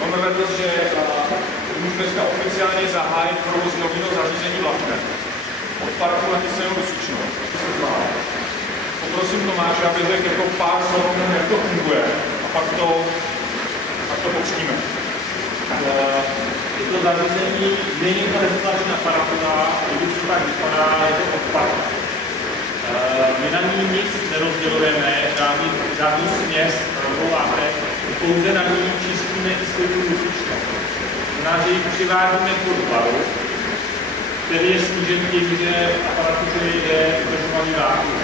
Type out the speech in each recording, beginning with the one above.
Máme radost, že můžu dneska oficiálně zahájit provoz nového zařízení vlakem od parku na Kyselou do Sučnova. Poprosím Tomáše, aby řekl jako pár slov, jak to funguje, a pak to počníme. Je to zařízení, není to recyklační aparatura, když to tak vypadá, je to odpad. My na ní nic nerozdělujeme, žádný směs nebo látek, pouze na ní čistíme kyselinu dusičnou. Znamená, že ji přivádíme k odparu, který je snížen tím, že aparatuře je udržovaný vákuum.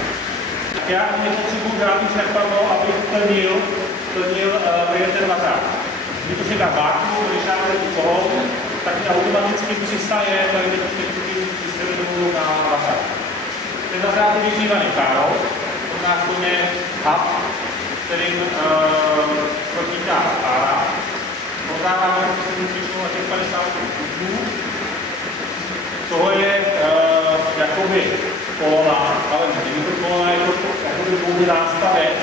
Tak já nepotřebuji žádný čerpadlo, abych plnil ten vazák. Když to dá vákuum, když já tady pohol, tak mi automaticky přisaje tady kyselinu na vazák. Ten vazák je vyžívaný párou, to následně hub, kterým protítá pára. Podáváme kyselinu dusičnou na těch 50 stupňů. Tohle je jakoby kolona, ale není to kolona, je to jakoby pouze nástavec,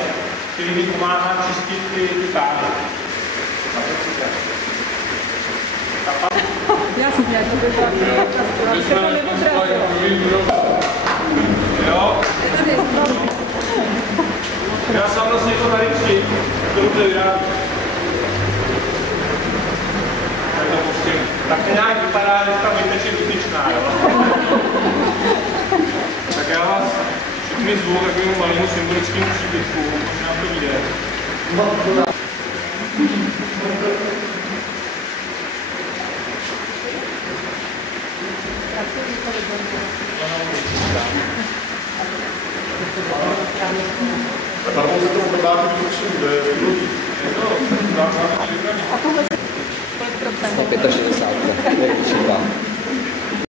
který mi pomáhá čistit ty páry. Jasně, jako by to Jo? Já jsem vlastně to tady přijít, kterou to vyrábí. Tak to nějak vypadá, že ta vyteče dusičná, jo? Tak já vás všichni zvu k takovému malému symbolickému příbytku, možná nám to vyjde. A tam se to prodává vysočný, kde je pilotí. Je to 65%. 65, největší dva.